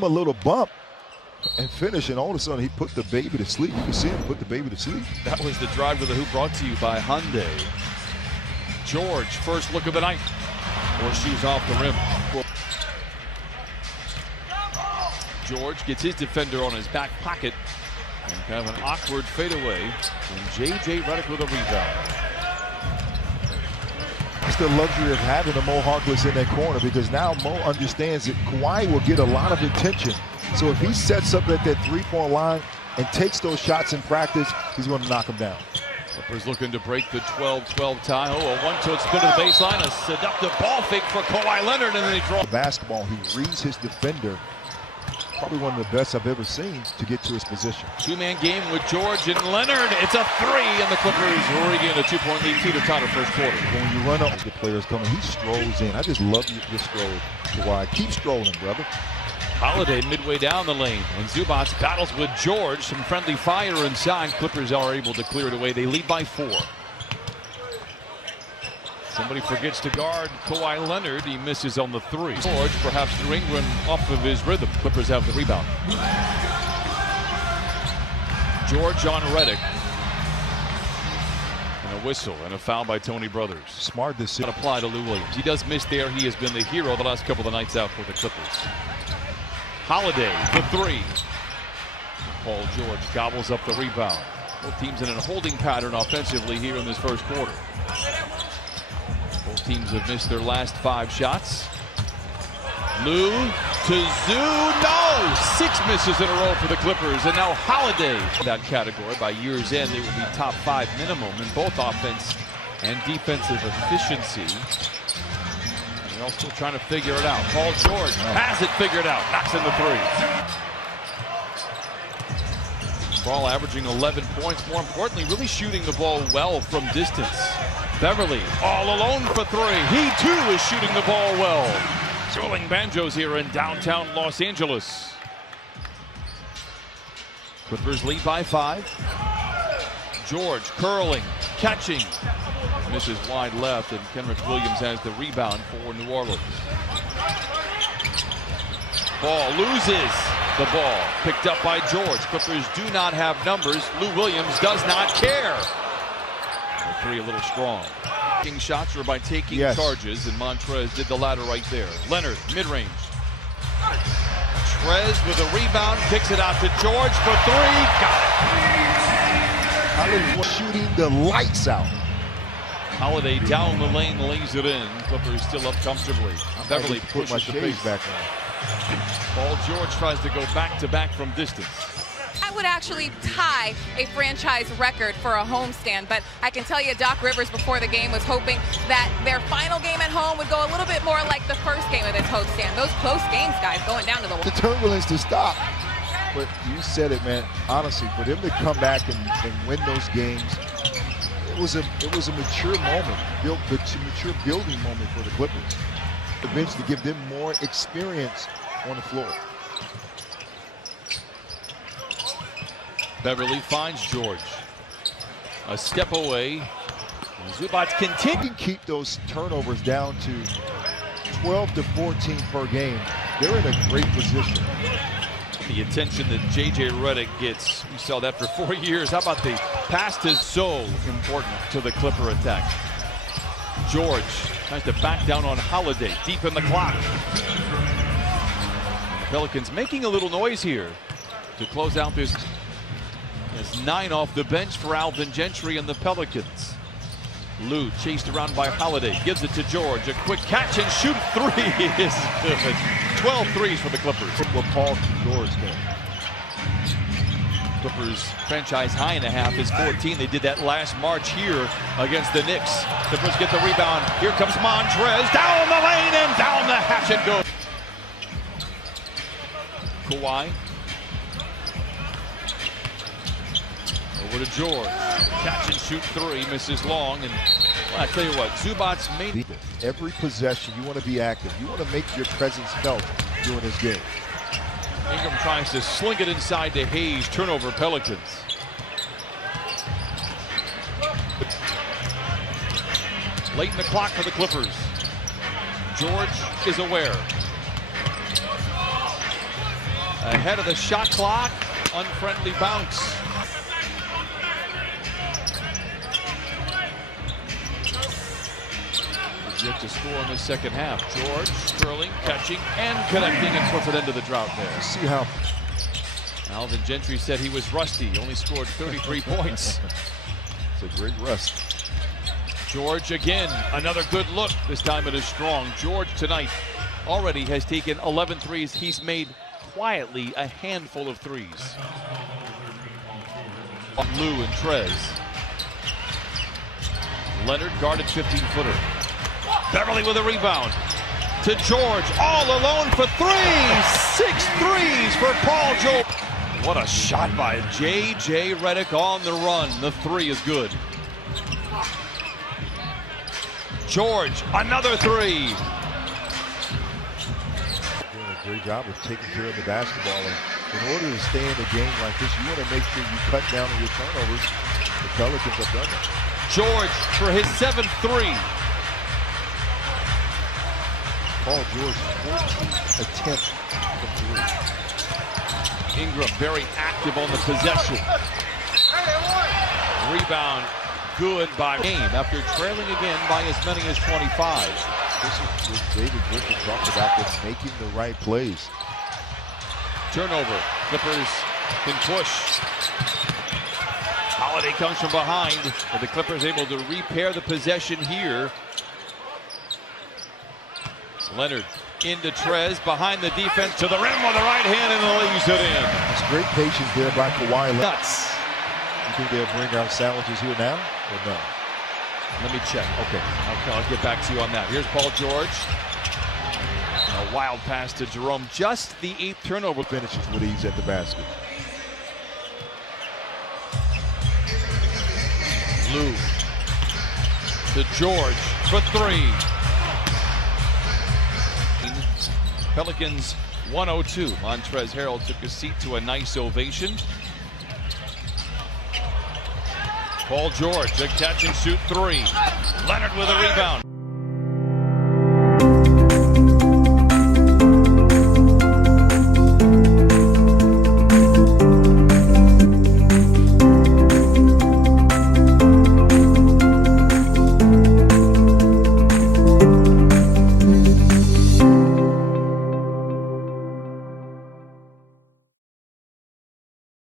him a little bump and finish, and all of a sudden he put the baby to sleep. You can see him put the baby to sleep. That was the drive to the hoop brought to you by Hyundai. George, first look of the night. Horseshoes off the rim. George gets his defender on his back pocket. And kind of an awkward fadeaway. And J.J. Redick with a rebound. It's the luxury of having a Mo Harkless in that corner, because now Mo understands that Kawhi will get a lot of attention. So if he sets up at that three-point line and takes those shots in practice, he's going to knock them down. Clippers looking to break the 12-12 tie. Oh, a one-toed spin to the baseline. A seductive ball fake for Kawhi Leonard, and then he draws. Basketball, he reads his defender. Probably one of the best I've ever seen to get to his position. Two-man game with George and Leonard. It's a three, and the Clippers regain a 2-point lead, 2-2 first quarter. When you run up the players coming, he strolls in. I just love this stroll, Kawhi. Keep strolling, brother. Holiday midway down the lane, and Zubats battles with George. Some friendly fire inside. Clippers are able to clear it away. They lead by 4. Somebody forgets to guard Kawhi Leonard. He misses on the 3. George, perhaps through Ingram, off of his rhythm. Clippers have the rebound. George on Redick. And a whistle and a foul by Tony Brothers. Smart decision. Apply to Lou Williams. He does miss there. He has been the hero the last couple of nights out for the Clippers. Holiday, the 3. Paul George gobbles up the rebound. Both teams in a holding pattern offensively here in this first quarter. Both teams have missed their last 5 shots. Lou to Zoo. No! 6 misses in a row for the Clippers. And now Holiday. That category, by year's end, they will be top 5 minimum in both offense and defensive efficiency. And they're all still trying to figure it out. Paul George has it figured out. Knocks in the 3. Ball averaging 11 points. More importantly, really shooting the ball well from distance. Beverly all alone for 3. He too is shooting the ball well. Swirling banjos here in downtown Los Angeles. Clippers lead by 5. George curling, catching. Misses wide left, and Kenrich Williams has the rebound for New Orleans. Ball loses the ball. Picked up by George. Clippers do not have numbers. Lou Williams does not care. The 3 a little strong. Taking shots or by taking charges, and Montrez did the latter right there. Leonard, mid-range. Trez with a rebound, kicks it out to George for 3. Got it. Holiday shooting the lights out. Holiday down the lane, lays it in. Clippers still up comfortably. Beverly pushes the pace back on. Paul George tries to go back-to-back from distance. That would actually tie a franchise record for a homestand, but I can tell you Doc Rivers before the game was hoping that their final game at home would go a little bit more like the first game of this homestand. Those close games, guys, going down to the turbulence to stop. But you said it, man. Honestly, for them to come back and win those games, it was a mature moment, mature building moment for the Clippers. Eventually give them more experience on the floor. Beverly finds George. A step away. Zubats continue to keep those turnovers down to 12 to 14 per game. They're in a great position. The attention that J.J. Redick gets, we saw that for 4 years. How about the pass to so important to the Clipper attack? George tries to back down on Holiday, deep in the clock. And the Pelicans making a little noise here to close out this. There's 9 off the bench for Alvin Gentry and the Pelicans. Lou chased around by Holiday, gives it to George. A quick catch and shoot 3 is good. 12 threes for the Clippers. What Paul George did. Clippers franchise high in a half is 14. They did that last March here against the Knicks. Clippers get the rebound. Here comes Montrez down the lane and down the hatch it goes. Kawhi. Over to George. Catch and shoot 3. Misses long. And well, I tell you what, Zubats made every possession. You want to be active. You want to make your presence felt during this game. Ingram tries to sling it inside to Hayes. Turnover Pelicans. Late in the clock for the Clippers. George is aware. Ahead of the shot clock, unfriendly bounce. Is yet to score in the second half. George, Sterling, catching and connecting and puts it into the drought there. See how Alvin Gentry said he was rusty. He only scored 33 points. it's a great rest. George again, another good look. This time it is strong. George tonight already has taken 11 threes. He's made quietly a handful of threes. Lou and Trez. Leonard guarded 15-footer. Beverly with a rebound. To George, all alone for three. 6 threes for Paul George. What a shot by J.J. Redick on the run. The three is good. George, another three. Doing a great job of taking care of the basketball. And in order to stay in a game like this, you want to make sure you cut down on your turnovers. The Pelicans have done that. George for his 7th three. Paul George, 14th attempt from three. Ingram very active on the possession. Rebound good by game after trailing again by as many as 25. This is what David Griffin talked about, them making the right plays. Turnover. Clippers can push. Holiday comes from behind, but the Clippers able to repair the possession here. Leonard into Trez, behind the defense, to the rim with the right hand and lays it in. It's great patience there by Kawhi. Nuts. You think they'll bring out sandwiches here now or no? Let me check. Okay. I'll get back to you on that. Here's Paul George. A wild pass to Jerome. Just the 8th turnover. Finishes with ease at the basket. Lou to George for three. Pelicans 102. Montrezl Harrell took a seat to a nice ovation. Paul George, a catch and shoot three. Leonard with a rebound.